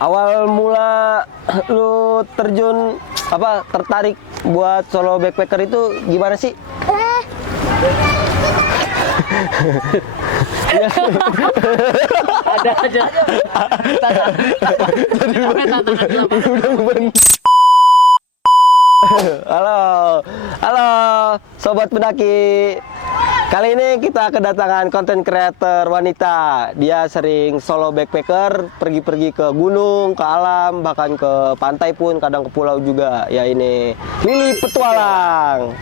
awal mula lu terjun tertarik buat solo backpacker itu gimana sih? Ada aja. Halo, sobat pendaki. Kali ini kita kedatangan konten creator wanita. Dia sering solo backpacker, pergi-pergi ke gunung, ke alam, bahkan ke pantai pun, kadang ke pulau juga. Ya ini Lily Petualang.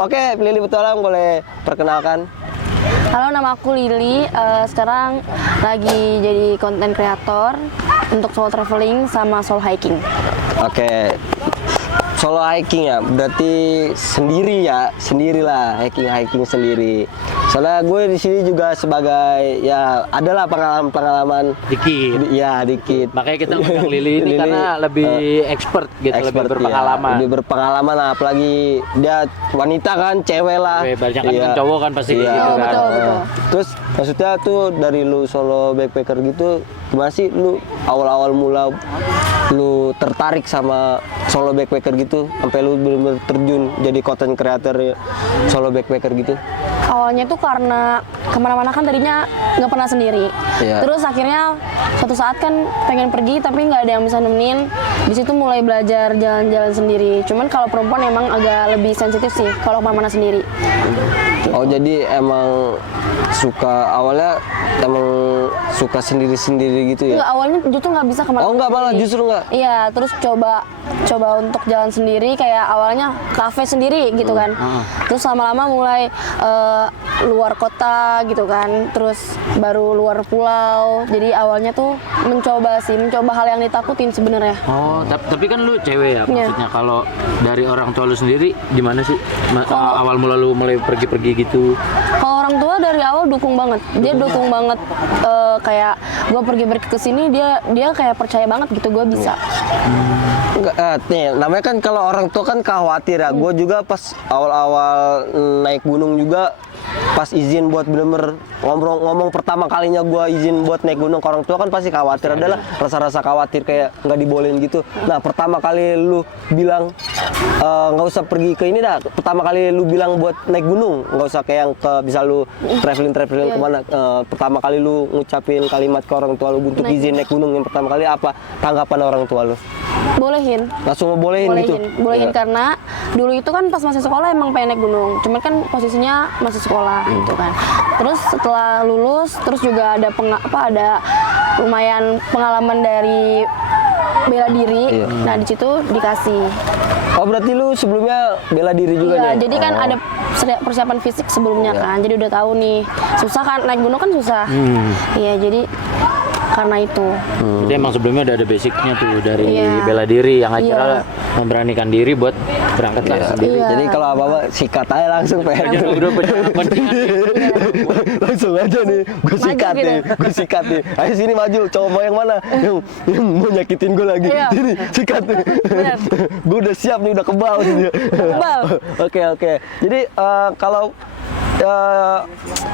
Oke, Lily Petualang boleh perkenalkan. Halo, nama aku Lily. Sekarang lagi jadi konten kreator untuk solo traveling sama solo hiking. Oke. Solo hiking ya, berarti sendirilah hiking sendiri. Soalnya gue di sini juga sebagai ya adalah pengalaman Dikit. dikit. Makanya kita ngundang Lily ini karena lebih expert gitu, lebih berpengalaman. Lebih berpengalaman lah, apalagi dia wanita kan, cewek lah. Banyak kan cowok kan pasti gitu kan. Betul. Terus maksudnya tuh dari lu solo backpacker gitu, gimana sih lu awal-awal mula lu tertarik sama solo backpacker gitu sampai lu bener-bener terjun jadi content creator solo backpacker gitu? Awalnya tuh karena kemana-mana kan tadinya nggak pernah sendiri. Iya. Terus akhirnya suatu saat kan pengen pergi tapi nggak ada yang bisa nemenin. Di situ mulai belajar jalan-jalan sendiri. Cuman kalau perempuan emang agak lebih sensitif sih kalau kemana-mana sendiri. Oh, jadi emang awalnya emang suka sendiri-sendiri gitu ya? Nggak, awalnya justru nggak bisa kemana-mana. Oh, nggak, malah sendiri. justru nggak? Iya, terus coba untuk jalan sendiri, kayak awalnya kafe sendiri gitu kan. Terus lama-lama mulai luar kota gitu kan, terus baru luar pulau. Jadi awalnya tuh mencoba hal yang ditakutin sebenarnya. Oh, tapi kan lu cewek ya, maksudnya kalau dari orang tua lu sendiri gimana sih? Awal mula lu mulai pergi-pergi gitu? Kalau orang tua dari awal dukung banget. Dia dukung banget, kayak gue pergi ke sini, dia kayak percaya banget gitu gue bisa. Nih, namanya kan kalau orang tua kan khawatir ya. Gue juga pas awal-awal naik gunung juga, pas izin buat bener-bener ngomong pertama kalinya gue izin buat naik gunung ke orang tua kan pasti khawatir, adalah rasa-rasa khawatir kayak nggak dibolehin gitu. Nah, pertama kali lu bilang nggak usah pergi ke ini dah, pertama kali lu bilang buat naik gunung, nggak usah kayak yang ke bisa lu traveling kemana, pertama kali lu ngucapin kalimat ke orang tua lu untuk izin naik gunung, yang pertama kali apa tanggapan orang tua lu? Bolehin. Langsung ngebolehin gitu? Bolehin Ya. Karena dulu itu kan pas masih sekolah emang pengen naik gunung, cuman kan posisinya masih sekolah gitu kan. Terus setelah lulus, terus juga ada lumayan pengalaman dari bela diri. Nah, di situ dikasih. Oh, berarti lu sebelumnya bela diri juga Iya, nih? jadi kan ada persiapan fisik sebelumnya kan. Jadi udah tahu nih, susah kan naik gunung kan susah. Iya, jadi karena itu. Jadi emang sebelumnya udah ada basicnya tuh dari bela diri yang akhirnya memberanikan diri buat berangkat sendiri. Iya. Jadi kalau apa-apa sikat aja langsung pengen. Udah Langsung aja nih, gue sikat nih. Ayo sini maju, cowok mau yang mana? Yang mau nyakitin gue lagi. Iya. Sini, sikat nih. Gue udah siap nih, udah kebal nih. Kebal. Oke. Jadi kalau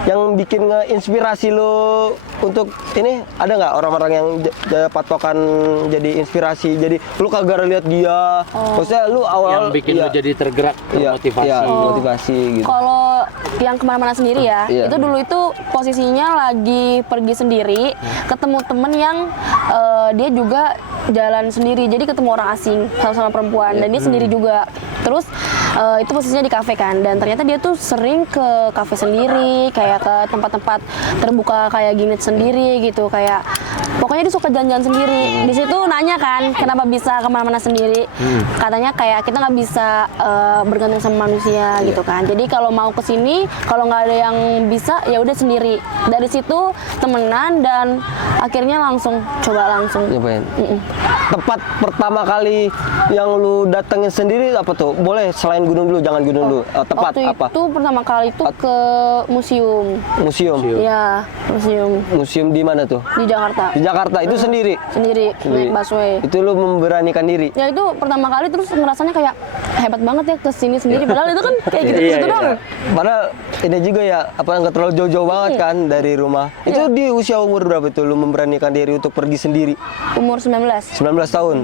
yang bikin ngeinspirasi lu untuk ini, ada nggak orang-orang yang patokan jadi inspirasi, jadi lu kagak lihat dia, maksudnya lu awal yang bikin lu jadi tergerak, motivasi gitu. Kalau yang kemana-mana sendiri ya, itu dulu itu posisinya lagi pergi sendiri, ketemu temen yang dia juga jalan sendiri, jadi ketemu orang asing sama-sama perempuan, dan dia sendiri juga. Terus itu posisinya di kafe kan, dan ternyata dia tuh sering ke kafe sendiri, kayak ke tempat-tempat terbuka kayak gini sendiri gitu, kayak pokoknya dia suka jalan-jalan sendiri. Di situ nanya kan, kenapa bisa kemana-mana sendiri? Katanya kayak kita nggak bisa bergantung sama manusia gitu kan. Jadi kalau mau kesini, kalau nggak ada yang bisa, ya udah sendiri. Dari situ temenan dan akhirnya coba langsung. Tempat pertama kali yang lu datengin sendiri apa tuh? Boleh selain gunung dulu, jangan gunung dulu. Tempat waktu apa? Itu pertama kali itu ke museum. Museum. Iya, museum Museum di mana tuh? di Jakarta. Di Jakarta itu sendiri. Sendiri naik busway. Itu lu memberanikan diri. Ya itu pertama kali terus ngerasanya kayak hebat banget ya ke sini sendiri. Padahal itu kan kayak gitu-gitu doang. Padahal ini juga ya apa nggak terlalu jauh-jauh banget kan dari rumah. Itu di usia umur berapa itu lu memberanikan diri untuk pergi sendiri? Umur 19. 19 tahun.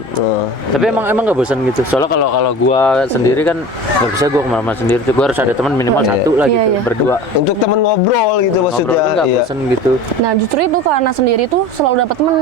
Tapi emang nggak bosan gitu. Soalnya kalau gua sendiri kan nggak bisa gua kemana-mana sendiri. Gua harus ada teman minimal satu lah gitu, berdua. Untuk temen ngobrol gitu maksudnya. Ngobrol tuh nggak bosan gitu. Nah justru itu karena sendiri tuh selalu dapat temen.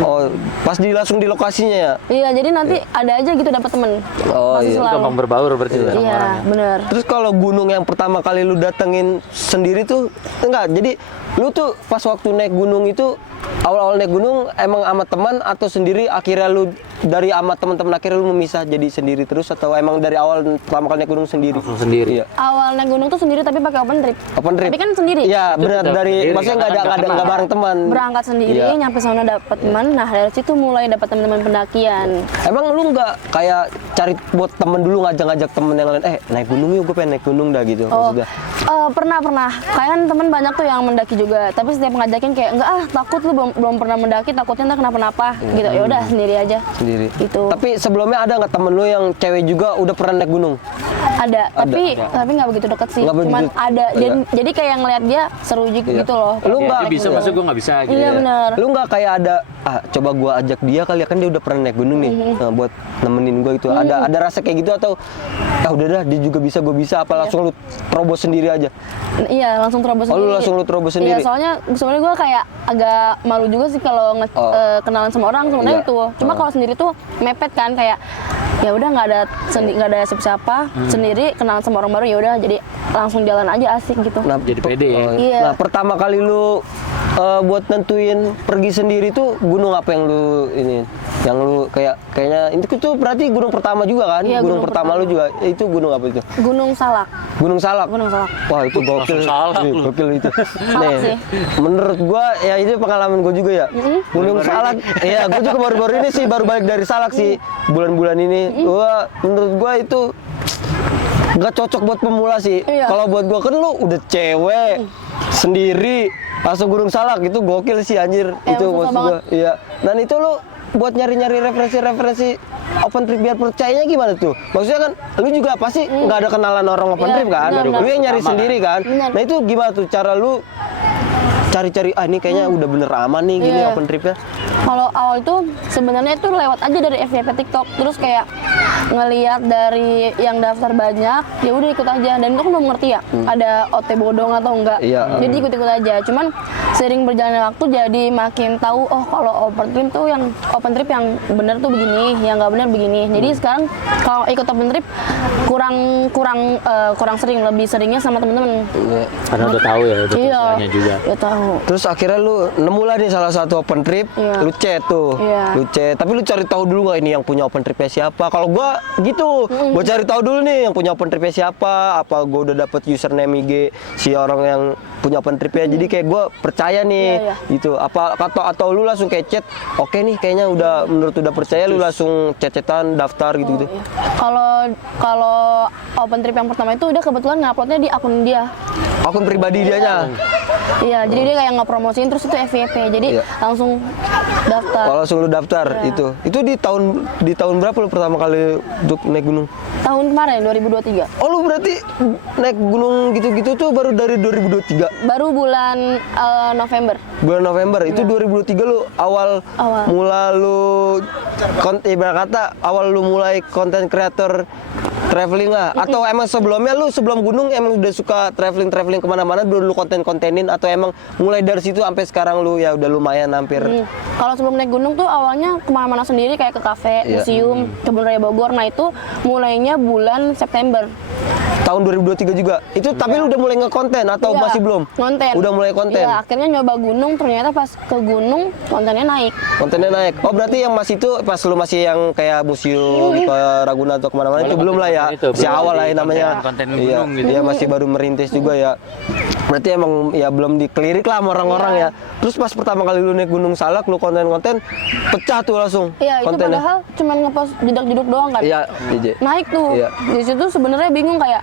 Oh, pas langsung di lokasinya ya? Iya jadi nanti ada aja gitu dapat temen. Oh Masih iya. selalu. Gampang berbaur berarti sama Iya orang. bener. Terus kalau gunung yang pertama kali lu datengin sendiri tuh enggak, jadi lu tuh pas waktu naik gunung itu awal-awal naik gunung emang sama teman atau sendiri akhirnya lu dari sama teman-teman akhirnya lu memisah jadi sendiri terus atau emang dari awal pertama kali naik gunung sendiri? Langsung sendiri. Iya. Awal naik gunung tuh sendiri tapi pakai open trip. Open trip. Tapi kan sendiri. Iya, benar tetap dari sendiri, maksudnya karena nggak nggak bareng teman. Berangkat sendiri, Iya. nyampe sana dapat teman. Nah dari situ mulai dapat teman-teman pendakian. Emang lu nggak kayak cari buat temen dulu ngajak-ngajak temen yang lain, naik gunung yuk, gue pengen naik gunung dah gitu Oh, maksudnya. pernah. Kayak temen banyak tuh yang mendaki juga. Tapi setiap ngajakin kayak enggak takut lu belum pernah mendaki, takutnya ntar kenapa-napa gitu. Ya udah sendiri aja. Sendiri. Gitu. Tapi sebelumnya ada nggak temen lu yang cewek juga udah pernah naik gunung? Ada. Tapi nggak begitu deket sih. Nggak Cuman begitu- ada. Iya. Jadi kayak ngeliat dia seru gitu loh. Lu Ya, nggak dia bisa, masa gua nggak bisa gitu. Iya benar. Lu nggak kayak ada coba gua ajak dia kali ya, kan dia udah pernah naik gunung nih, nah, buat nemenin gua itu. Ada rasa kayak gitu atau udah dah dia juga bisa, gua bisa, apa langsung lu terobos sendiri aja? Iya langsung terobos Oh, lu sendiri. langsung lu terobos sendiri? Iya soalnya sebenarnya gue kayak agak malu juga sih kalau kenalan sama orang sebenarnya Iya. itu. Cuma kalau sendiri tuh mepet kan kayak ya udah nggak ada siapa-siapa sendiri kenalan sama orang baru ya udah jadi langsung jalan aja asik gitu. Nah, Jadi pede ya. Iya. Nah, pertama kali lu buat nentuin pergi sendiri tuh gunung apa yang lu ini? Yang lu kayaknya itu tuh berarti gunung pertama juga kan? Iya, gunung gunung pertama lu juga. Itu gunung apa itu? Gunung Salak. Gunung Salak. Gunung Salak. Wah, itu gokil. Langsung Salak Nih, lu. gokil itu. Salak sih. Menurut gua ya itu pengalaman gua juga ya. Gunung Salak. Iya, gua juga baru-baru ini sih baru balik dari Salak sih bulan-bulan ini. Menurut gua itu nggak cocok buat pemula sih. Iya. Kalau buat gua kan lu udah cewek sendiri langsung Gunung Salak itu gokil sih anjir. Itu susah maksud gua. Iya. Dan itu lu buat nyari-nyari referensi open trip biar percayanya gimana tuh? Maksudnya kan lu juga pasti nggak ada kenalan orang open Iya, trip kan? benar. Lu yang nyari Sama. sendiri kan? Benar. Nah itu gimana tuh cara lu cari-cari ini kayaknya udah bener aman nih gini Iya. open tripnya? Kalau awal itu sebenarnya itu lewat aja dari FYP TikTok terus kayak ngelihat dari yang daftar banyak ya udah ikut aja dan itu kan belum ngerti ya ada OT bodong atau enggak Iya. jadi ikut-ikut aja cuman sering berjalannya waktu jadi makin tahu oh kalau open trip yang bener tuh begini yang nggak bener begini jadi sekarang kalau ikut open trip kurang sering lebih seringnya sama temen-temen. Karena udah tahu ya, udah Iya tujuannya juga. udah tahu. Terus akhirnya lu nemu lah nih salah satu open trip, Iya. lu chat tuh, Iya. lu chat. Tapi lu cari tahu dulu nggak ini yang punya open tripnya siapa? Kalau gua gitu, gua cari tahu dulu nih yang punya open tripnya siapa. Apa gua udah dapet username IG si orang yang punya open tripnya. Jadi kayak gua percaya nih, Iya, iya. gitu. Apa atau lu langsung kayak chat, oke nih kayaknya menurut udah percaya, lu langsung chat-chatan daftar gitu-gitu. Kalau open trip yang pertama itu udah kebetulan nguploadnya di akun dia. Akun pribadi dianya. Iya, jadi dia kayak ngepromosiin terus itu FYP. Jadi Iya. langsung daftar. Kalau langsung lu daftar Iya. itu di tahun berapa lu pertama kali untuk naik gunung? Tahun kemarin 2023. Oh lu berarti naik gunung gitu-gitu tuh baru dari 2023? Baru bulan November. Bulan November, itu 2023 lu awal. Mula lu ibarat kata awal lu mulai konten kreator traveling lah, atau emang sebelumnya lu sebelum gunung emang udah suka traveling kemana-mana dulu lu kontenin atau emang mulai dari situ sampai sekarang lu ya udah lumayan hampir. Kalau sebelum naik gunung tuh awalnya kemana-mana sendiri kayak ke kafe, Iya. museum, Kebun Raya Bogor. Nah itu mulainya bulan September. Tahun 2023 juga itu, tapi lu udah mulai ngekonten atau Iya, masih belum? Konten. Udah mulai konten. Iya, akhirnya nyoba gunung, ternyata pas ke gunung kontennya naik. Kontennya naik. Oh berarti yang masih itu pas lu masih yang kayak museum ke Ragunan atau kemana-mana itu belum lah ya. Itu, Si belum awal lah ya jadi namanya. konten Iya, gunung gitu. iya masih baru merintis juga ya. Berarti emang ya belum dikelirik lah sama orang-orang ya. Terus pas pertama kali lu naik Gunung Salak, lu konten-konten pecah tuh langsung. Iya, itu kontennya. padahal cuma ngepost jedak-jeduk doang kan. Iya, DJ. Naik tuh. Iya. Di situ sebenarnya bingung kayak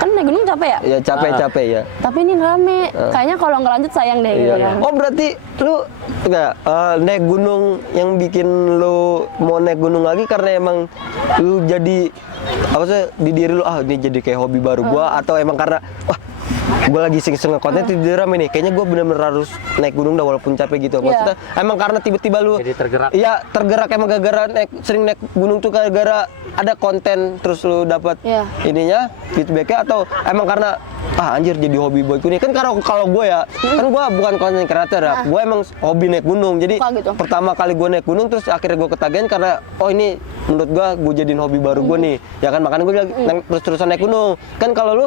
kan naik gunung capek ya? Ya capek-capek ya. Tapi ini rame. Kayaknya kalau nggak lanjut sayang deh gitu Iya. kan. Oh berarti lu enggak naik gunung yang bikin lu mau naik gunung lagi karena emang lu jadi apa sih di diri lu ini jadi kayak hobi baru gua atau emang karena wah gua lagi iseng-iseng nge-konten di rame nih kayaknya gua bener-bener harus naik gunung dah walaupun capek gitu. Maksudnya emang karena tiba-tiba lu Jadi tergerak. Iya, tergerak emang gara-gara sering naik gunung tuh gara-gara ada konten terus lu dapat Iya. ininya feedbacknya atau emang karena anjir jadi hobi buat gue nih kan kalau gue ya kan gue bukan konten kreator ya gue emang hobi naik gunung jadi Suka gitu. pertama kali gue naik gunung terus akhirnya gue ketagihan karena ini menurut gue jadiin hobi baru gue nih ya kan makanya gue terus-terusan naik gunung kan kalau lu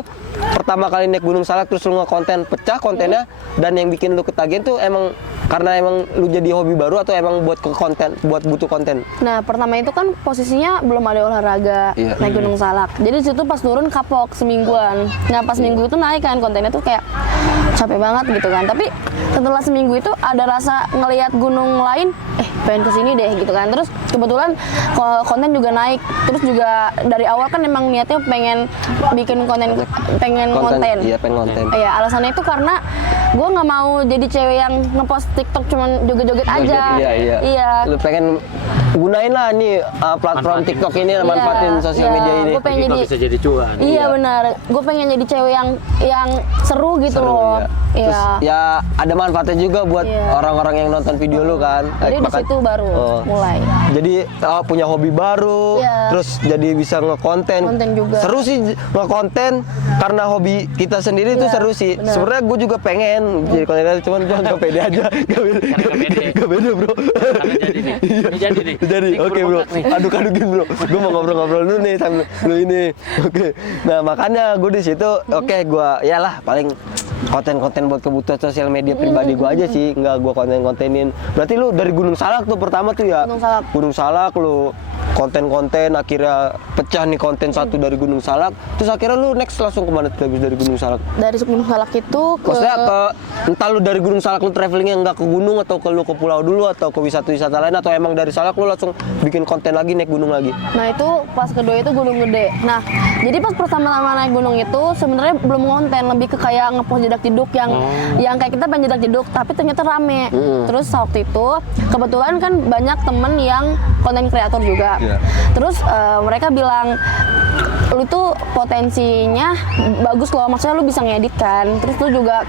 pertama kali naik Gunung Salak terus lu nge-konten pecah kontennya dan yang bikin lu ketagihan tuh emang karena emang lu jadi hobi baru atau emang buat butuh konten. Nah, pertama itu kan posisinya belum ada olahraga naik Gunung Salak. Jadi di situ pas turun kapok semingguan. Nah, pas minggu itu naik kan kontennya tuh kayak capek banget gitu kan. Tapi setelah seminggu itu ada rasa ngelihat gunung lain, pengen kesini deh gitu kan. Terus kebetulan konten juga naik. Terus juga dari awal kan emang niatnya pengen bikin konten, pengen konten. Iya, pengen konten. Iya, alasannya itu karena gue nggak mau jadi cewek yang ngepost TikTok cuman joget-joget aja. Iya. Lu pengen gunain lah nih platform Manfaatin TikTok ini manfaatin sosial media ini. Gue pengen Jadi jadi bisa jadi cuan. Iya benar, gue pengen jadi cewek yang seru gitu loh. Terus Iya. ya ada manfaatnya juga buat orang-orang yang nonton video lu kan. Jadi di situ baru mulai. Jadi punya hobi baru, Iya. terus jadi bisa ngekonten. Konten juga. Seru sih ngekonten karena hobi kita sendiri itu Iya, seru sih. benar. Sebenarnya gue juga pengen jadi konten kreator cuman gak pede aja. Gak pede bro. Karena jadi nih. Ini jadi nih. Jadi Ini oke bro, bermanfaat nih. aduk-adukin bro. Gue mau ngobrol-ngobrol dulu nih sambil lu ini. Oke. Nah makanya gue di situ, oke gue, ya lah paling konten-konten buat kebutuhan sosial media pribadi gue aja sih, nggak gue konten-kontenin. Berarti lu dari Gunung Salak tuh pertama tuh ya? Gunung Salak. Gunung Salak lu konten-konten akhirnya pecah nih konten satu dari Gunung Salak. Terus akhirnya lu next langsung kemana tuh habis dari Gunung Salak? Dari Gunung Salak itu ke Maksudnya ke entah lu dari Gunung Salak lu travelingnya nggak ke gunung atau lu ke pulau dulu atau ke wisata-wisata lain atau emang dari Salak lu langsung bikin konten lagi naik gunung lagi? Nah itu pas kedua itu Gunung Gede. Nah jadi pas pertama-tama naik gunung itu sebenarnya belum konten, lebih ke kayak ngepost jedak-jeduk yang kayak kita pengen jedak-jeduk tapi ternyata rame. Terus waktu itu kebetulan kan banyak temen yang konten kreator juga. Terus mereka bilang lu tuh potensinya bagus loh, maksudnya lu bisa ngedit kan. Terus lu juga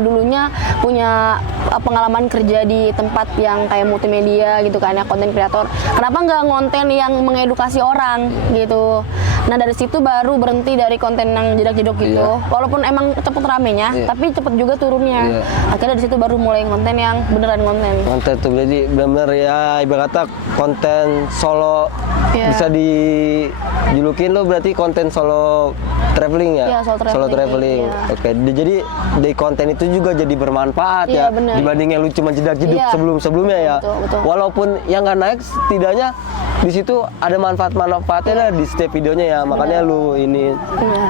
dulunya punya pengalaman kerja di tempat yang kayak multimedia gitu kan ya, konten kreator. Kenapa nggak konten yang mengedukasi orang gitu? Nah dari situ baru berhenti dari konten yang jedak-jeduk gitu. Walaupun emang cepet ramenya, tapi cepet juga turunnya. Akhirnya dari situ baru mulai konten yang beneran konten. Konten tuh jadi benar-benar ya ibarat kata konten solo bisa dijulukin lo berarti konten solo traveling ya? Iya, solo traveling. Oke, jadi di konten itu juga jadi bermanfaat ya bener. dibanding yang lu cuma jedak-jeduk sebelum-sebelumnya ya. Betul. Walaupun yang nggak naik setidaknya di situ ada manfaat-manfaatnya lah di setiap videonya ya. Makanya lu ini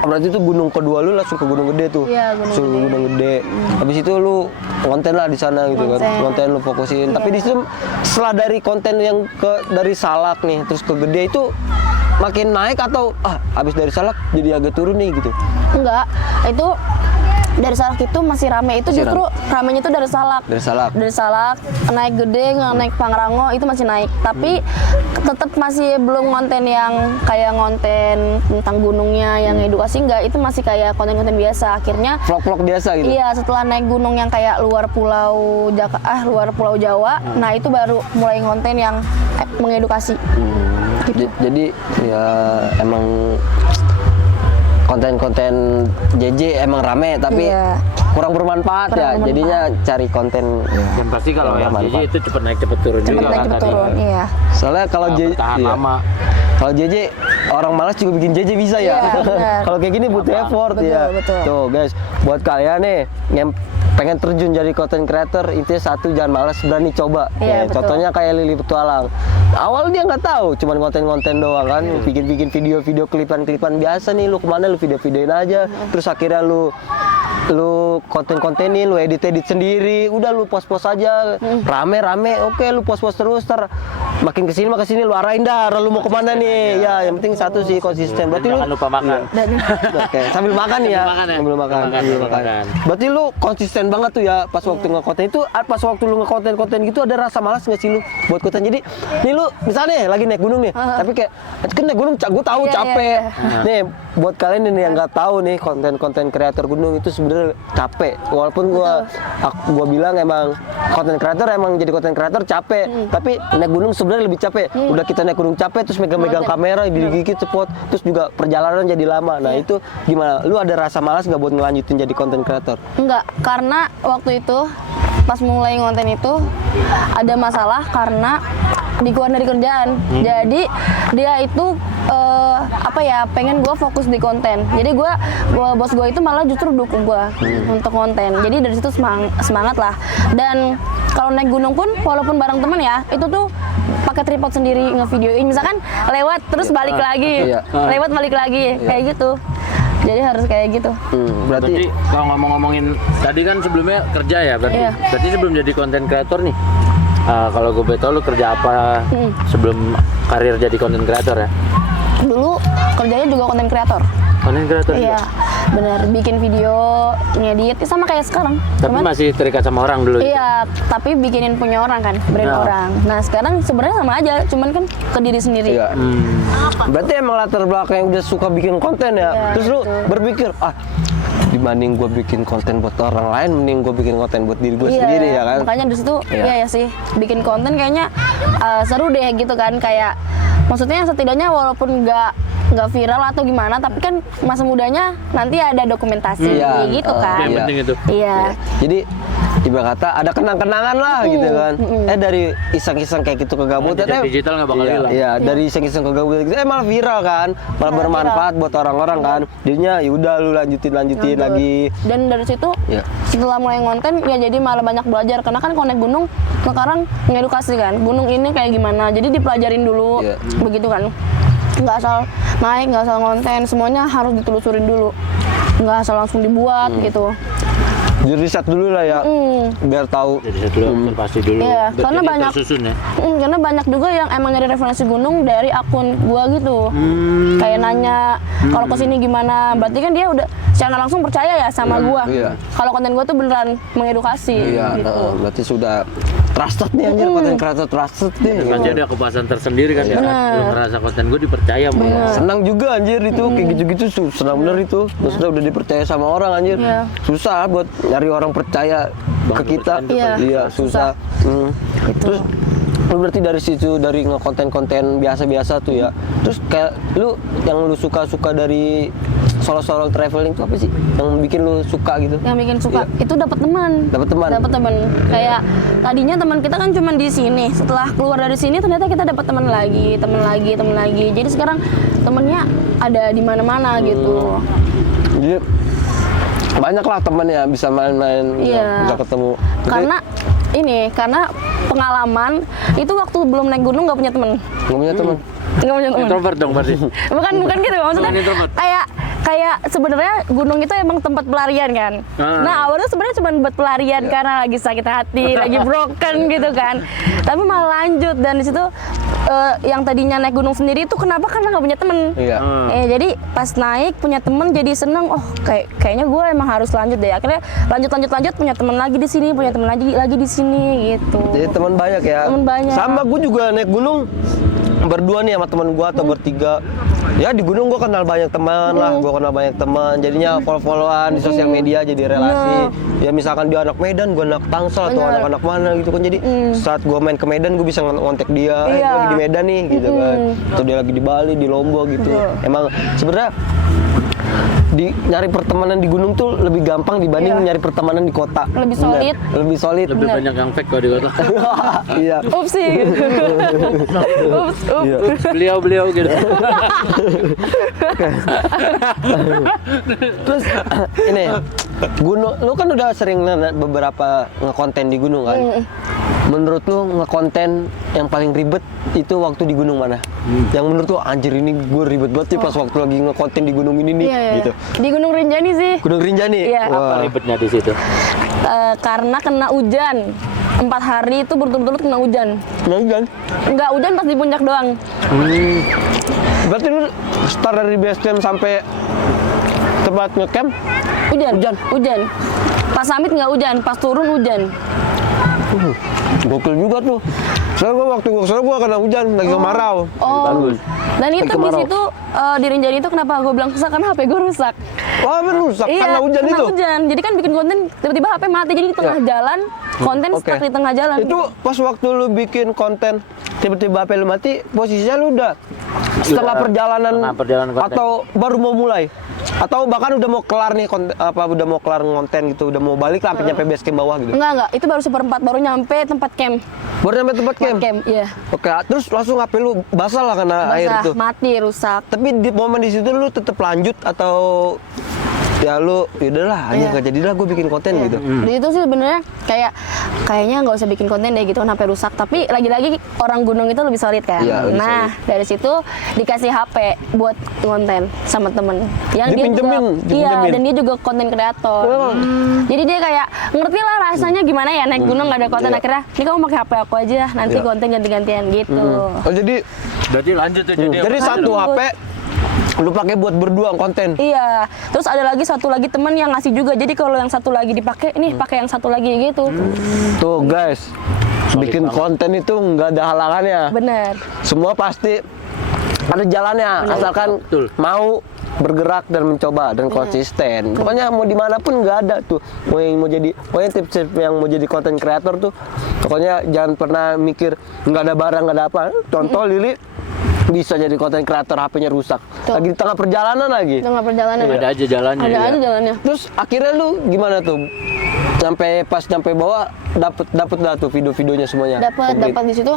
berarti itu gunung kedua lu langsung ke Gunung Gede tuh. Iya, Gunung Gede. Habis itu lu konten lah di sana gitu kan. Konten lu fokusin. Tapi di situ setelah dari konten yang dari Salak nih terus ke Gede itu makin naik atau habis dari Salak jadi agak turun nih gitu? Enggak, itu dari Salak itu masih rame. Itu Masih justru ramenya itu dari Salak. Dari Salak. Naik Gede, naik Pangrango itu masih naik. Tapi tetap masih belum konten yang kayak konten tentang gunungnya yang edukasi, enggak. Itu masih kayak konten-konten biasa. Akhirnya vlog-vlog biasa gitu. Iya, setelah naik gunung yang kayak luar Pulau Jawa, nah itu baru mulai konten yang mengedukasi. Jadi ya emang konten-konten JJ emang rame tapi kurang bermanfaat ya. Jadinya cari konten Dan pasti kalau yang JJ itu cepet naik cepet turun juga kan tadi. Iya. Soalnya kalau JJ Tahan lama. Kalau JJ orang malas juga bikin JJ bisa ya. Iya, benar. Kalau kayak gini butuh effort Betul, ya. betul. Tuh guys, buat kalian nih yang pengen terjun jadi content creator, intinya satu, jangan malas, berani coba. Iya, betul. Contohnya kayak Lili Petualang. Awal dia nggak tahu, cuman konten-konten doang kan, bikin video-video klip-klipan biasa nih, lu kemana lu video-videoin aja, terus akhirnya lu konten-kontenin, lu edit sendiri, udah lu post-post aja, rame-rame, oke lu post-post terus, makin kesini lu arahin dah, lu mau kemana nih, ya yang penting satu sih konsisten. Berarti lu Jangan lupa makan. Oke, sambil makan ya. Makan ya? Sambil makan. Sambil makan. Berarti lu konsisten banget tuh ya pas waktu ngekonten itu, pas waktu lu ngekonten gitu ada rasa malas nggak sih lu buat konten? Jadi, nih lu misalnya lagi naik gunung nih, tapi kayak kan naik gunung gue tahu Iya, capek. iya. Nih, buat kalian ini yang nggak tahu nih konten kreator gunung itu sebenarnya capek. Walaupun gua bilang emang konten kreator emang jadi konten kreator capek, tapi naik gunung sebenarnya lebih capek. Udah kita naik gunung capek terus megang-megang kamera, digigit cepot, terus juga perjalanan jadi lama. Nah, itu gimana? Lu ada rasa malas nggak buat ngelanjutin jadi konten kreator? Enggak, karena waktu itu pas mulai ngonten itu ada masalah karena dikeluarin dari kerjaan. Jadi dia itu pengen gue fokus di konten. Jadi bos gue itu malah justru dukung gue untuk konten. Jadi dari situ semangat lah. Dan kalau naik gunung pun walaupun bareng temen ya, itu tuh pakai tripod sendiri ngevideoin. Misalkan lewat terus balik lagi, Iya. lewat balik lagi, kayak gitu. Jadi harus kayak gitu. Berarti kalau ngomongin tadi kan sebelumnya kerja ya, berarti. Iya. Berarti sebelum jadi konten kreator nih, kalau gue betul lu kerja apa sebelum karir jadi konten kreator ya? Dulu kerjanya juga konten kreator. Konten kreator Iya, juga? bener. Bikin video, ngedit, sama kayak sekarang. Tapi masih terikat sama orang dulu? Iya, tapi bikinin punya orang kan, brand Nah. orang. Nah sekarang sebenarnya sama aja, cuman kan ke diri sendiri. Iya. Berarti emang latar belakang yang udah suka bikin konten ya. Iya, Terus lu betul. berpikir, dibanding gue bikin konten buat orang lain, mending gue bikin konten buat diri gue sendiri ya kan. Makanya di situ Iya. iya ya sih, bikin konten kayaknya seru deh gitu kan, kayak maksudnya setidaknya walaupun nggak viral atau gimana, tapi kan masa mudanya nanti ada dokumentasi Iya. gitu kan. Yang penting itu. Iya. Jadi ibarat kata ada kenang-kenangan lah gitu kan. Dari iseng-iseng kayak gitu kegabutan. Jejak digital nggak bakal hilang. Iya, dari iseng-iseng kegabutan gitu, malah viral kan, malah bermanfaat buat orang-orang kan. Jadinya yaudah lu lanjutin lagi. Dan dari situ Iya. setelah mulai ngonten ya jadi malah banyak belajar, karena kan kalau naik gunung sekarang ngedukasi kan gunung ini kayak gimana, jadi dipelajarin dulu. Iya. Begitu kan, nggak asal naik, nggak asal ngonten, semuanya harus ditelusurin dulu, nggak asal langsung dibuat gitu. Di riset dulu lah ya, biar tahu. Jadi satu observasi dulu. Iya, Berarti karena ini banyak tersusun ya. Karena banyak juga yang emang nyari referensi gunung dari akun gua gitu. Kayak nanya kalau kesini gimana, berarti kan dia udah secara langsung percaya ya sama gua. Iya. Kalau konten gua tuh beneran mengedukasi Iya, gitu. berarti sudah trusted nih anjir, konten kreator trusted nih. Pasti ada kepuasan tersendiri kan, ya. Bener. Lu ngerasa konten gue dipercaya sama orang. Senang juga anjir itu, kayak gitu-gitu senang bener itu. Maksudnya udah dipercaya sama orang anjir. Iya. Susah buat nyari orang percaya ke kita. Iya. Iya, susah. Terus lu berarti dari situ, dari ngekonten-konten biasa-biasa tuh ya. Terus kayak lu yang lu suka-suka dari solo-solo traveling itu apa sih? Yang bikin lu suka gitu? Yang bikin suka itu dapat teman. Dapat teman. Dapat teman. Kayak tadinya teman kita kan cuma di sini. Setelah keluar dari sini ternyata kita dapat teman lagi. Jadi sekarang temennya ada di mana-mana gitu. Jadi banyak lah temennya bisa main-main, Iya. bisa ketemu. Karena pengalaman itu waktu belum naik gunung nggak punya temen. Nggak punya teman. Nggak punya temen. Introvert dong berarti. bukan gitu maksudnya. Bukan introvert. Kayak sebenarnya gunung itu emang tempat pelarian kan. Nah awalnya sebenarnya cuma buat pelarian karena lagi sakit hati, lagi broken gitu kan. Tapi malah lanjut, dan di situ yang tadinya naik gunung sendiri itu kenapa, karena nggak punya temen. Iya. Jadi pas naik punya temen jadi seneng. Oh kayaknya gue emang harus lanjut deh. Akhirnya lanjut punya temen lagi di sini, punya temen lagi di sini gitu. Jadi teman banyak ya. Teman banyak. Sama gue juga naik gunung berdua nih sama teman gue atau bertiga. Ya di gunung gue kenal banyak teman lah, gue kenal banyak teman. Jadinya follow-followan di sosial media, jadi relasi. Ya misalkan dia anak Medan, gue anak Tangsel atau Bener. anak-anak mana gitu kan. Jadi saat gue main ke Medan, gue bisa ngontek dia, Iya. gue lagi di Medan nih gitu kan. Atau dia lagi di Bali, di Lombok gitu. Emang sebenarnya nyari pertemanan di gunung tuh lebih gampang dibanding nyari pertemanan di kota. Lebih Bener. solid. Lebih solid. Lebih Bener. banyak yang fake kalau di kota. Iya. Ups sih gitu. Ups. Iya. Beliau gitu. Terus ini Gunung, lu kan udah sering beberapa ngekonten di gunung kan. Menurut lu ngekonten yang paling ribet itu waktu di gunung mana? Yang menurut lu anjir ini gue ribet banget nih pas waktu lagi ngekonten di gunung ini nih gitu. Di Gunung Rinjani sih. Gunung Rinjani. Iya. Apa ribetnya di situ? Karena kena hujan. 4 hari itu berturut-turut kena hujan. Nah, kan? Enggak hujan pas di puncak doang. Berarti lu start dari base camp sampai tempat ngecamp Hujan. Pas summit nggak hujan, pas turun hujan. gokil juga tuh. Soalnya gua waktu gua kesana gua kena hujan lagi kemarau. Oh. Bagus. Dan itu di kemarau. situ di Rinjani itu kenapa gue bilang susah karena HP gue rusak. Wah, rusak karena hujan kena itu. hujan. Jadi kan bikin konten tiba-tiba HP mati jadi di tengah jalan konten stuck di tengah jalan. Itu pas waktu lu bikin konten tiba-tiba HP lu mati, posisinya lu udah setengah perjalanan, konten. atau baru mau mulai? Atau bahkan udah mau kelar nih konten, udah mau kelar ngonten gitu, udah mau balik sampai nyampe base camp bawah gitu. Enggak, itu baru seperempat, baru nyampe tempat camp. Baru nyampe tempat camp. Iya. Oke, terus langsung HP lu basah lah karena air Basah, tuh. mati, rusak. Tapi di momen di situ lu tetap lanjut atau ya lu yaudahlah aja nggak jadilah gue bikin konten gitu. Di itu sih sebenarnya kayaknya nggak usah bikin konten deh gitu sampai rusak. Tapi lagi-lagi orang gunung itu lebih solid kan. Iya, lebih Nah dari situ dikasih HP buat konten sama temen. Yang Dipinjemin. Dan dia juga konten kreator. Jadi dia kayak ngerti lah rasanya gimana ya naik gunung nggak ada konten. Akhirnya ini kamu pakai HP aku aja, nanti konten ganti-gantian gitu. Oh jadi Berarti lanjut tuh jadi satu HP lu pakai buat berdua konten. Iya, terus ada lagi satu lagi temen yang ngasih juga. Jadi kalau yang satu lagi dipakai, nih pakai yang satu lagi gitu. Tuh guys, bikin konten itu nggak ada halangannya. Bener. Semua pasti ada jalannya, asalkan Betul. mau bergerak dan mencoba dan konsisten. Pokoknya mau dimanapun nggak ada tuh. Pokoknya tips-tips yang mau jadi konten kreator tuh, pokoknya jangan pernah mikir nggak ada barang nggak ada apa. Contoh Lili bisa jadi konten kreator, HP-nya rusak. Tuh. Lagi di tengah perjalanan lagi. Tengah perjalanan. Ada aja jalannya. Ada ya. aja jalannya. Terus akhirnya lu gimana tuh? Pas nyampe bawah dapet dah tuh video-videonya semuanya. Dapat di situ.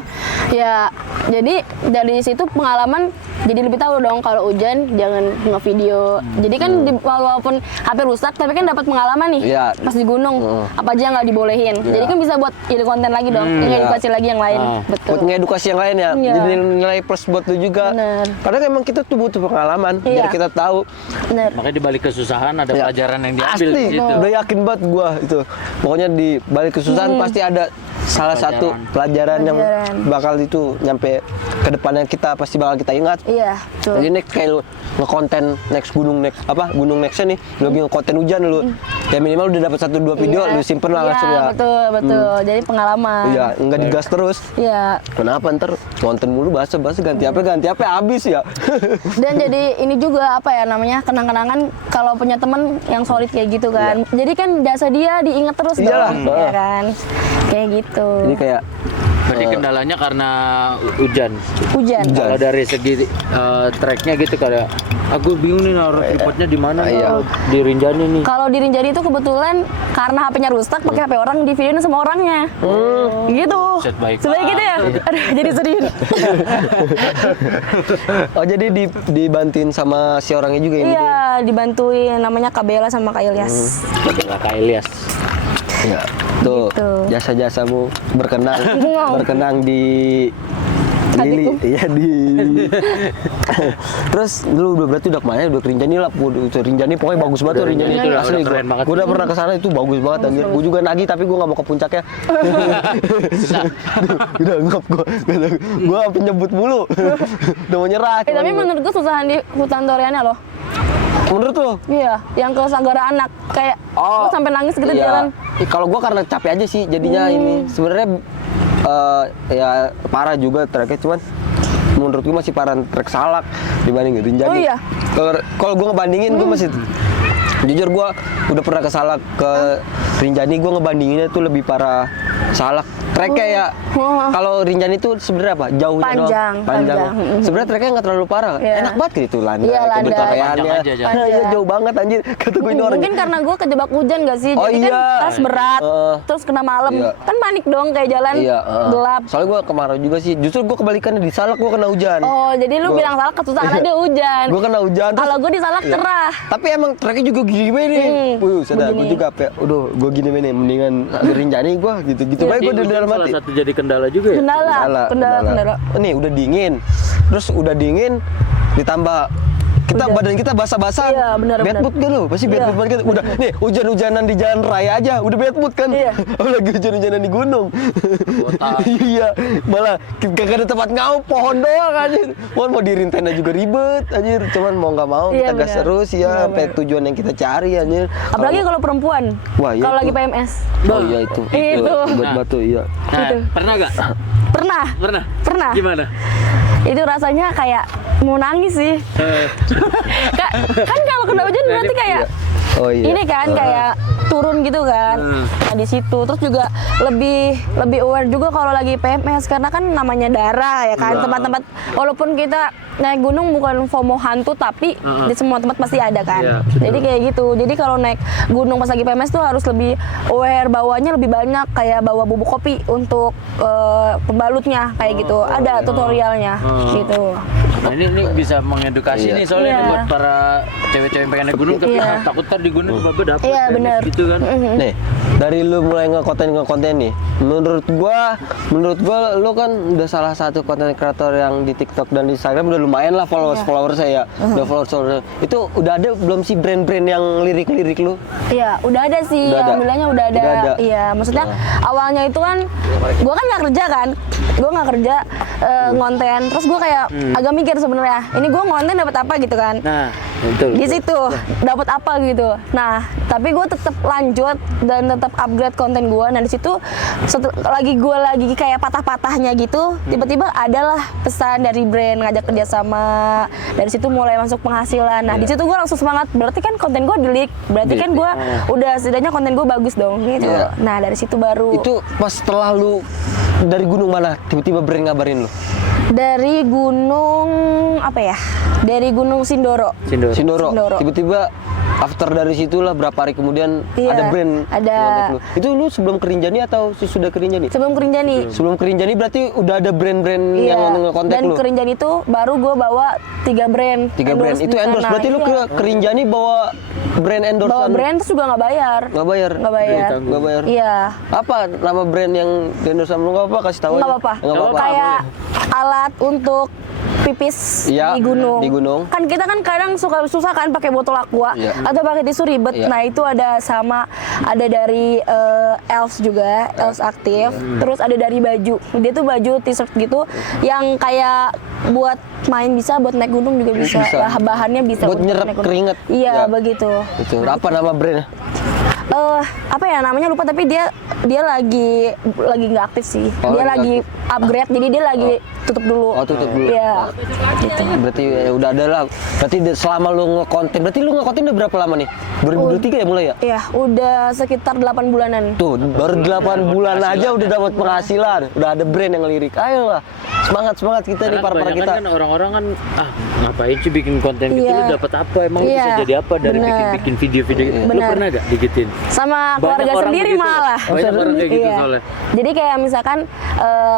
Ya, jadi dari situ pengalaman jadi lebih tahu dong kalau hujan jangan ngevideo. Jadi kan walaupun HP rusak tapi kan dapat pengalaman nih. Iya. Pas di gunung apa aja nggak dibolehin. Iya. Jadi kan bisa buat ide konten lagi dong. Edukasi lagi yang lain. Betul. Buat ngedukasi yang lain ya. Iya. Jadi nilai plus buat lu juga. Bener. Karena emang kita tuh butuh pengalaman Iya. biar kita tahu. Bener. Makanya di balik kesusahan ada Ya. pelajaran yang diambil Pasti, di situ. udah yakin banget gua itu. Pokoknya di balik kesusahan pasti ada salah satu pelajaran yang bakal itu nyampe ke depannya kita pasti bakal kita ingat. Iya, betul. Jadi next kayak lu ngekonten gunung nextnya nih, lu lagi ngekonten hujan lu. Ya minimal udah dapat 1-2 video Iya. lu simpen lah langsung ya. Betul. Jadi pengalaman. Iya, enggak digas terus. Iya. Kenapa ntar konten mulu bahasa ganti apa habis ya. Dan jadi ini juga apa ya namanya kenang-kenangan kalau punya teman yang solid kayak gitu kan. Jadi kan jasa dia diingat terus Iyalah. dong, ya kan. Kayak gitu. Jadi kayak Berarti kendalanya karena hujan. Hujan. Kalau dari segi tracknya gitu kayak aku bingung nih naruh tripodnya di mana kalau di Rinjani nih. Kalau di Rinjani itu kebetulan karena HP-nya rusak, pakai HP orang di videoin sama orangnya. Gitu. Set baik Sebaik gitu ya. Aduh, jadi sedih. oh jadi dibantuin sama si orangnya juga ini. Iya, dibantuin namanya Kabela sama Kak Ilyas. Adalah Kak Ilyas. Ya, tuh Gitu. jasa-jasamu Wow. berkenang di Lili, Hatiku. iya di. Terus lu berarti udah kemana? Udah ke Rinjani lah, Rinjani pokoknya bagus banget tuh Rinjani. Rinjani, Asli, udah keren banget. gue udah pernah ke sana itu bagus banget anjir. Gue juga nagih tapi gue nggak mau ke puncaknya. Udah ngap gue sampai nyebut mulu. Udah mau nyerah. Tapi menurut gue susahan di hutan Doriana loh. Menurut lu? Iya, yang ke Sagara Anak kayak Oh, gua sampai nangis gitu di iya. jalan. Kalau gua karena capek aja sih jadinya ini. Sebenarnya ya parah juga treknya, cuman menurut gua masih parah trek Salak dibanding Rinjani. Oh iya? Kalau gua ngebandingin gua masih jujur gua udah pernah ke Salak, ke Rinjani, gua ngebandinginnya tuh lebih parah Salak Treknya ya, kalau Rinjani itu sebenarnya apa? Jauhnya Panjang, doang. Panjang. panjang. Sebenarnya treknya nggak terlalu parah. Iya. Enak banget gitu landai, Iya, landai. keberkayaannya. Panjang aja, jangan. Iya, jauh banget anjir. Kata gue ini orang. Mungkin karena gue kejebak hujan gak sih? Oh, Jadi iya. kan tas berat, terus kena malam. Iya. Kan panik dong kayak jalan Iya, gelap. Soalnya gue kemarau juga sih. Justru gue kebalikannya di Salak gue kena hujan. Oh, jadi lu Gua- bilang salah kesusahan aja hujan. Gue kena hujan. terus- Kalau gue di Salak Iya. cerah. Tapi emang treknya juga gini nih. Sudah gue begini. juga apa? Udah gue gini nih mendingan Rinjani gue gitu-gitu. Baik gue Jadi udah dalam salah hati. satu jadi kendala juga ya. Kendala. Nih udah dingin. Terus udah dingin ditambah badan kita basah-basah. Iya, benar, Bad benar. mood kan lo? Pasti bad Iya. mood banget. Udah nih hujan-hujanan di jalan raya aja udah bad mood kan. Iya. Lagi hujan-hujanan di gunung. Kota. Iya, malah gak ada tempat ngau, pohon doang anjir. Mau diriin tenda juga ribet anjir. Cuman mau nggak mau Iya, kita gas benar. terus ya Benar, sampai tujuan yang kita cari anjir. Apalagi kalau perempuan. Wah, iya Kalau lagi itu. PMS. Oh iya itu. Itu. Buat batu iya. Nah, Gitu. pernah gak? Pernah. Pernah. Gimana? Itu rasanya kayak mau nangis sih. Kan kalau kena hujan berarti kayak Oh iya. ini kan kayak turun gitu kan. Nah, di situ terus juga lebih aware juga kalau lagi PMS karena kan namanya darah ya kan. Tempat-tempat walaupun kita naik gunung bukan FOMO hantu tapi di semua tempat pasti ada kan. Iya, Jadi kayak gitu. Jadi kalau naik gunung pas lagi PMS tuh harus lebih aware, bawanya lebih banyak kayak bawa bubuk kopi untuk pembalutnya kayak gitu. Ada tutorialnya gitu. Nah, ini bisa mengedukasi Iya. nih soalnya Iya. buat para cewek-cewek yang pengen naik gunung tapi Iya. takut ntar di gunung tiba-tiba dapet Iya, PMS benar. gitu kan. Nih, dari lu mulai ngekonten nih, menurut gua lu kan udah salah satu konten kreator yang di TikTok dan di Instagram udah lumayan lah followers saya. Udah followers. Itu udah ada belum sih brand-brand yang lirik-lirik lu? Iya, udah ada sih. Udah ada? Alhamdulillahnya udah ada. Udah ada. Iya, maksudnya awalnya itu kan gua kan nggak kerja kan. Gua nggak kerja ngonten. Terus gua kayak agak mikir sebenarnya, ini gua ngonten dapat apa gitu kan. Nah, betul. Di situ dapat apa gitu. Nah, tapi gue tetap lanjut dan tetap upgrade konten gue. Nah, di situ gue lagi kayak patah-patahnya gitu, tiba-tiba adalah pesan dari brand ngajak kerjasama. Dari situ mulai masuk penghasilan. Nah, di situ gue langsung semangat. Berarti kan konten gue di-like. Berarti kan gue udah setidaknya konten gue bagus dong gitu. Iya. Nah, dari situ baru Itu pas setelah lu dari gunung mana tiba-tiba brand ngabarin lu? dari gunung apa ya? Dari Gunung Sindoro. Sindoro. Sindoro. Tiba-tiba after dari situlah berapa hari kemudian Iya, ada brand ada. ngontek lu. Itu lu sebelum ke Rinjani atau sudah ke Rinjani? Sebelum ke Rinjani. Sebelum ke Rinjani berarti udah ada brand-brand Iya. yang ngekontak Dan lu. ke Rinjani itu baru gue bawa 3 brand. 3 brand itu di endorse. sana. Berarti lu Iya. ke Rinjani bawa brand endorse. Bawa brand terus juga nggak bayar. Nggak bayar. Nggak bayar. Nggak bayar. Iya. Apa nama brand yang di endorse sama lu? Nggak apa-apa, kasih tahu Nggak aja. apa-apa. Nggak apa-apa. Kayak alat untuk pipis Iya, di gunung. di gunung. Kan kita kan kadang suka susah kan pakai botol aqua Iya. atau pakai tisu ribet. Iya. Nah, itu ada ada dari Elf juga, Elf aktif. Terus ada dari baju. Dia tuh baju t-shirt gitu yang kayak buat main bisa, buat naik gunung juga bisa. Bisa. Bahannya bisa Buat untuk nyerap naik gunung. keringat. Iya, Ya. begitu. Itu apa nama brandnya? Apa ya namanya lupa tapi dia lagi nggak aktif sih. Oh, Dia lagi lagi upgrade jadi dia lagi tutup dulu. Oh, tutup dulu. Iya. Gitu. Berarti ya udah ada lah. Berarti selama lu ngekonten, berarti lu ngekonten udah berapa lama nih? 2023 ya mulai ya? Iya, udah sekitar 8 bulanan. Tuh, baru 8 bulan aja udah dapat penghasilan. Udah ada brand yang ngelirik. Ayolah. Semangat kita nih Karena para kebanyakan kita. kan orang-orang kan ngapain sih bikin konten gitu, Iya. lu dapat apa, emang lu Iya, bisa jadi apa dari benar. bikin video-video gitu. Lu Benar. pernah gak digituin? Sama Banyak keluarga orang sendiri begitu. malah. Banyak orang kayak gitu Iya. soalnya. Jadi kayak misalkan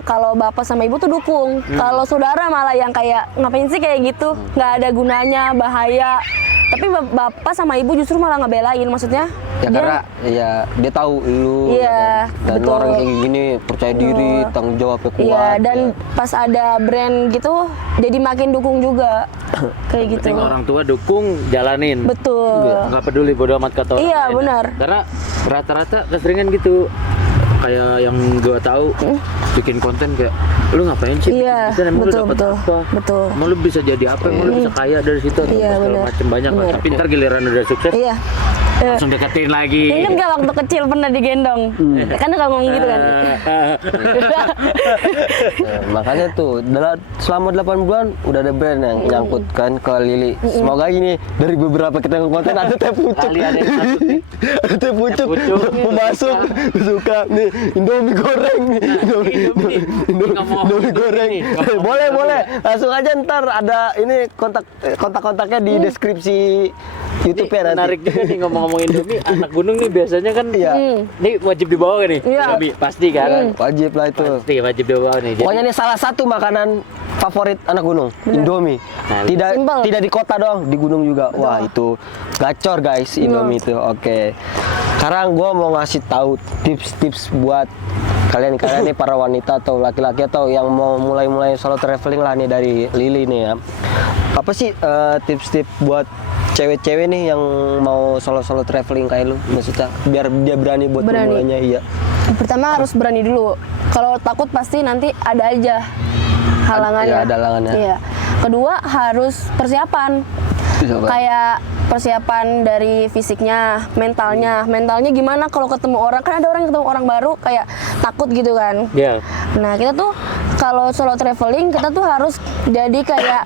kalau bapak sama ibu tuh dukung. Kalau saudara malah yang kayak ngapain sih kayak gitu? Nggak ada gunanya, bahaya. Tapi bapak sama ibu justru malah ngebelain, maksudnya Ya karena ya dia tahu lu Iya, dan lu betul. orang kayak gini percaya diri, tanggung jawabnya kuat. Iya, dan ya. pas ada brand gitu, jadi makin dukung juga. Kayak gitu. Penting orang tua dukung, jalanin. Betul. Nggak peduli bodo amat kata orang Iya, lain. benar. Karena rata-rata keseringan gitu. Kayak yang gua tahu bikin konten kayak lu ngapain sih? Iya, Bisa, emang betul, lu dapat betul, apa? betul. Emang lu bisa jadi apa? Emang lu bisa kaya dari situ atau Iya, segala benar. macam banyak lah. Benar. Tapi ntar giliran udah sukses, Iya. langsung deketin lagi. Ingat gak waktu kecil pernah digendong? Kan suka ngomong gitu kan? Nah, makanya tuh selama 8 bulan udah ada brand yang nyangkut kan ke Lili. Semoga ini dari beberapa kita yang konten ada teh pucuk. Kali ada yang masuk nih. Ada teh pucuk pucuk. mau masuk suka nih Indomie goreng nih. Indomie goreng. Boleh. Langsung aja ntar ada ini kontak-kontaknya di deskripsi YouTube ya nanti. Menarik juga nih ngomong-ngomong Indomie, anak gunung nih biasanya kan Iya. ini wajib dibawa nih. Iya. Indomie pasti kan. Wajib lah itu. Pasti wajib dibawa nih. Jadi, Pokoknya ini salah satu makanan favorit anak gunung, Indomie. Nah, Simple. Tidak di kota doang, di gunung juga. Wah, itu gacor guys Indomie itu. Oke. Sekarang gua mau ngasih tahu tips-tips buat kalian nih para wanita atau laki-laki atau yang mau mulai solo traveling lah nih dari Lili nih ya. Apa sih tips-tips buat cewek-cewek nih yang mau solo traveling kayak lu, maksudnya biar dia berani buat Berani. memulainya? Iya. Pertama harus berani dulu. Kalau takut pasti nanti ada aja halangannya. Iya, ada halangannya. Iya. Kedua harus persiapan. Kayak persiapan dari fisiknya, mentalnya. Mentalnya gimana kalau ketemu orang? Kan ada orang yang ketemu orang baru kayak takut gitu kan. Iya. Nah, kita tuh kalau solo traveling kita tuh harus jadi kayak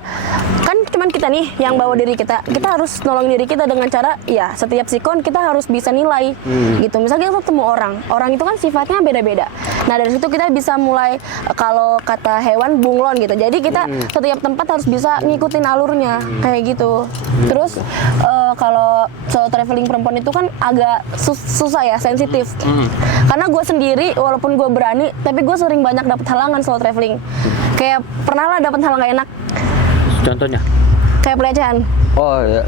kan cuman kita nih yang bawa diri kita. Kita harus nolong diri kita dengan cara ya setiap sikon kita harus bisa nilai gitu. Misalnya kita ketemu orang itu kan sifatnya beda-beda. Nah, dari situ kita bisa mulai kalau kata hewan bunglon gitu. Jadi kita setiap tempat harus bisa ngikutin alurnya kayak gitu. Terus kalau solo traveling perempuan itu kan agak susah ya, sensitif. Karena gue sendiri walaupun gue berani, tapi gue sering banyak dapet halangan solo traveling. Kayak pernah lah dapet hal nggak enak. Contohnya? Kayak pelecehan. Oh iya.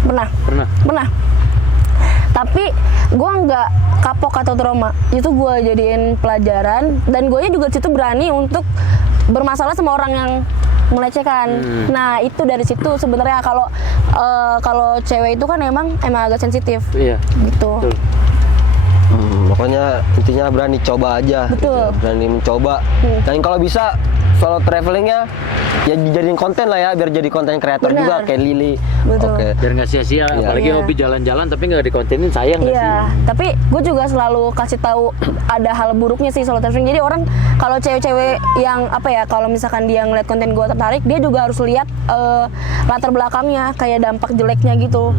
Pernah. Tapi gue nggak kapok atau trauma. Itu gue jadiin pelajaran dan gue juga situ berani untuk bermasalah sama orang yang melecehkan. Nah, itu dari situ sebenarnya kalau cewek itu kan emang agak sensitif. Iya. Gitu. Betul. Pokoknya intinya berani coba aja. Betul. Gitu. Berani mencoba. Dan kalau bisa solo travelingnya ya dijadiin konten lah ya, biar jadi konten kreator Benar. juga kayak Lili. Betul. Oke. Biar nggak sia-sia, Iya. apalagi Iya. hobi jalan-jalan tapi nggak dikontenin, sayang nggak sih? Iya, tapi gue juga selalu kasih tahu ada hal buruknya sih solo traveling. Jadi orang kalau cewek-cewek yang apa ya, kalau misalkan dia ngeliat konten gue tertarik, dia juga harus lihat latar belakangnya, kayak dampak jeleknya gitu.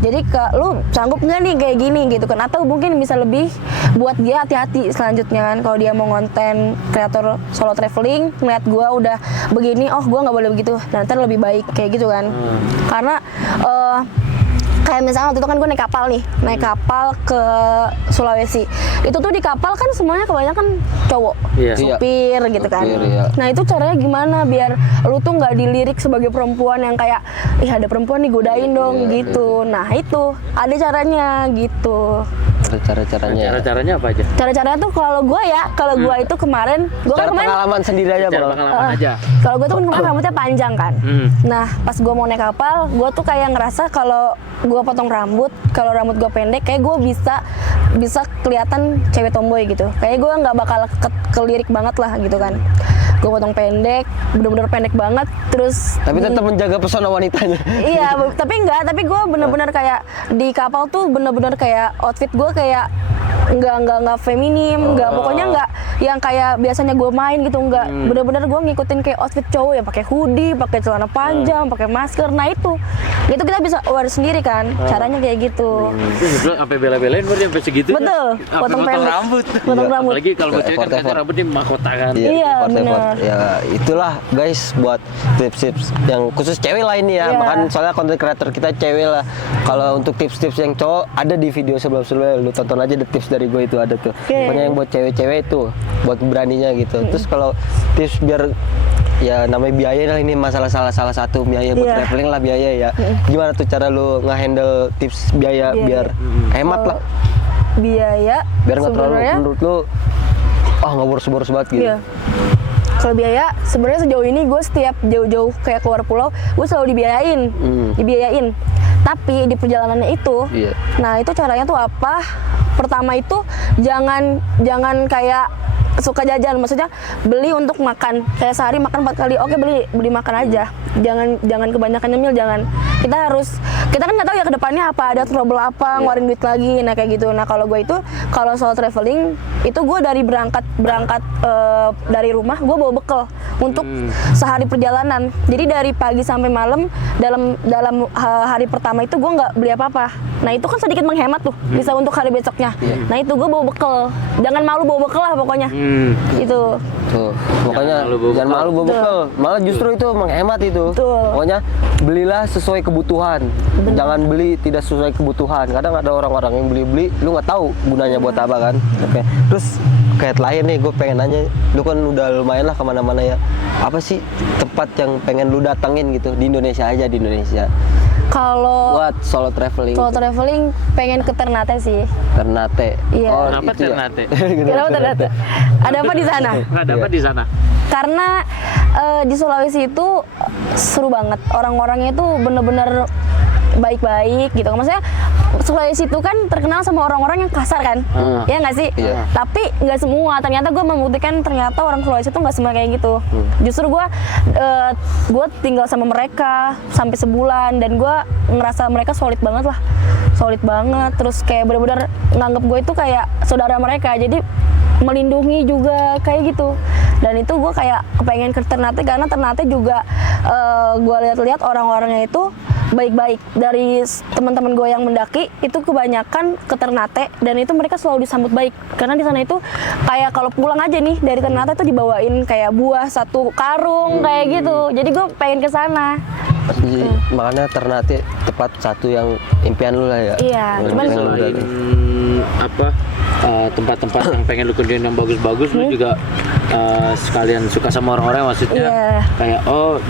Jadi lu sanggup nggak nih kayak gini gitu kan? Atau mungkin bisa lebih buat dia hati-hati selanjutnya kan kalau dia mau konten kreator solo traveling, ngeliat gue udah begini, oh gue nggak boleh begitu, dan ntar lebih baik kayak gitu kan? Karena kayak misalnya waktu itu kan gue naik kapal ke Sulawesi. Itu tuh di kapal kan semuanya kebanyakan cowok, Iya. supir gitu kan. Supir, iya. Nah itu caranya gimana biar lu tuh nggak dilirik sebagai perempuan yang kayak, ih ada perempuan nih godain dong gitu. Nah itu ada caranya gitu. Ada cara-caranya. Cara-caranya apa aja? Cara-caranya tuh kalau gue itu kemarin, gue kan Cara kemarin pengalaman sendiri aja, Cara Bro. pengalaman aja. kalau gue tuh kan kemarin rambutnya panjang kan. Nah pas gue mau naik kapal, gue tuh kayak ngerasa kalau gue potong rambut, kalau rambut gue pendek, kayak gue bisa kelihatan cewek tomboy gitu. Kayak gue nggak bakal kelirik banget lah gitu kan. Gue potong pendek, bener-bener pendek banget. Terus Tapi tetap menjaga pesona wanitanya. iya, tapi gue bener-bener kayak di kapal tuh bener-bener kayak outfit gue kayak nggak feminim, nggak pokoknya nggak yang kayak biasanya gue main gitu, nggak bener-bener gue ngikutin kayak outfit cowok yang pakai hoodie, pakai celana panjang, pakai masker. Nah itu kita bisa aware sendiri kan, caranya kayak gitu. Terus lu sampai bela-belain baru sampai segitu. Betul, Sampai potong pendek. rambut. Potong Iya. rambut. Apalagi kalau buat cewek kan Effort. kadang rambutnya mahkota kan. Iya, effort. benar. Ya itulah guys buat tips-tips yang khusus cewek lah ini ya. Iya. Makan soalnya konten creator kita cewek lah. Kalau untuk tips-tips yang cowok ada di video sebelum-sebelumnya, lu tonton aja the tips dari gue itu ada tuh. Oke. Pokoknya yang buat cewek-cewek itu buat beraninya gitu. Terus kalau tips biar ya namanya biaya lah, ini masalah salah satu biaya buat Iya. traveling lah, biaya ya. Gimana tuh cara lu nge-handle tips biaya biar hemat lah? Biaya Biar nggak terlalu sebenarnya menurut lu nggak boros-boros banget gitu. iya. Kalau biaya sebenarnya sejauh ini gue setiap jauh-jauh kayak keluar pulau gue selalu dibiayain. Tapi di perjalanannya itu, Iya. nah itu caranya tuh apa? Pertama itu jangan kayak suka jajan, maksudnya beli untuk makan, kayak sehari makan 4 kali, oke beli makan aja, jangan kebanyakan nyemil, jangan. Kita kan nggak tahu ya kedepannya apa, ada trouble apa, ngeluarin duit lagi, nah kayak gitu. Nah kalau gue itu, kalau soal traveling itu gue dari berangkat dari rumah gue bawa bekal untuk sehari perjalanan. Jadi dari pagi sampai malam dalam hari pertama itu gue nggak beli apa-apa. Nah itu kan sedikit menghemat tuh, bisa untuk hari besoknya. Nah itu gue bawa bekal, jangan malu bawa bekal lah pokoknya. Gitu. Tuh, makanya jangan malu bawa bekal. Malah justru itu menghemat itu. Betul. Pokoknya belilah sesuai kebutuhan. Jangan beli tidak sesuai kebutuhan. Kadang ada orang-orang yang beli-beli, lu nggak tahu gunanya buat apa kan. Oke. Terus kayak terakhir nih, gue pengen nanya, lu kan udah lumayan lah kemana-mana ya. Apa sih tempat yang pengen lu datengin gitu di Indonesia aja, di Indonesia? Kalau Buat solo traveling. Kalau traveling pengen ke Ternate sih. Ternate. Iya. Kenapa itu ya? Ternate? Kenapa Ternate? Ada apa di sana? Ada apa di sana? Karena di Sulawesi itu seru banget. Orang-orangnya itu bener-bener baik-baik gitu. Maksudnya Sulawesi itu kan terkenal sama orang-orang yang kasar kan, ya nggak sih? Iya. Tapi nggak semua. Ternyata gue membuktikan ternyata orang Sulawesi itu nggak semua kayak gitu. Justru gue tinggal sama mereka sampai sebulan dan gue ngerasa mereka solid banget lah, solid banget. Terus kayak bener-bener nganggep gue itu kayak saudara mereka. Jadi melindungi juga kayak gitu. Dan itu gue kayak kepengen ke Ternate karena Ternate juga gue lihat-lihat orang-orangnya itu baik-baik. Dari teman-teman gue yang mendaki itu kebanyakan ke Ternate dan itu mereka selalu disambut baik karena di sana itu kayak kalau pulang aja nih dari Ternate itu dibawain kayak buah 1 karung kayak gitu. Jadi gue pengen ke sana. Jadi, makanya Ternate tepat satu yang impian lu lah ya. Iya, cuman Selain tempat-tempat yang pengen lu kunjungin yang bagus-bagus, lu juga sekalian suka sama orang-orang, maksudnya Iya. kayak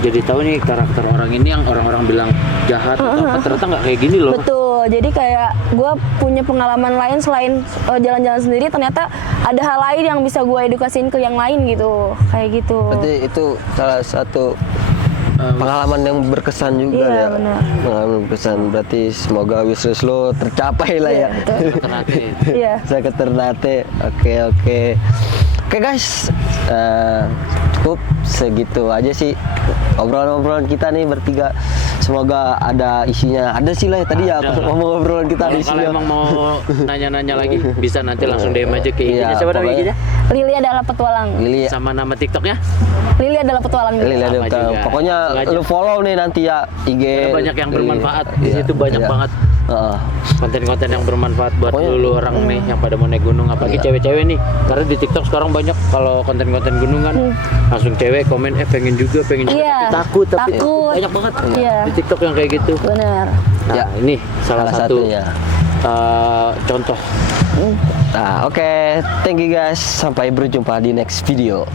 jadi tahu nih karakter orang ini yang orang-orang bilang jahat atau apa, ternyata nggak kayak gini loh. betul, jadi kayak gue punya pengalaman lain selain jalan-jalan sendiri, ternyata ada hal lain yang bisa gue edukasiin ke yang lain gitu, kayak gitu. Berarti itu salah satu pengalaman yang berkesan juga Iya, ya. benar. Pengalaman berkesan. Berarti semoga wishlist lo tercapai lah ya. Ternate. Iya. Saya ke Ternate. Oke guys, cukup segitu aja sih obrolan-obrolan kita nih bertiga. Semoga ada isinya. Ada sih lah tadi ya Ada. aku ngomong obrolan kita ada Kalau isinya. emang mau nanya-nanya lagi, bisa nanti langsung DM aja ke IG-nya. Iya, Siapa nama pokoknya. IG-nya? Lili adalah petualang. Lili, Sama nama TikToknya? Lili adalah petualang. Lili ada Sama juga. pokoknya Sengaja. lu follow nih nanti ya IG. Ada banyak yang bermanfaat. Di Iya, situ banyak iya. banget Heeh. konten-konten yang bermanfaat buat Pokoknya- dulu orang nih yang pada mau naik gunung, apalagi Iya. cewek-cewek nih, karena di TikTok sekarang banyak kalau konten-konten gunung kan langsung cewek komen pengen juga Iya. tapi Takut. banyak banget Iya. di TikTok yang kayak gitu. Bener. Nah Ya. ini salah satu satunya. contoh. Nah, oke. Thank you guys. Sampai berjumpa di next video.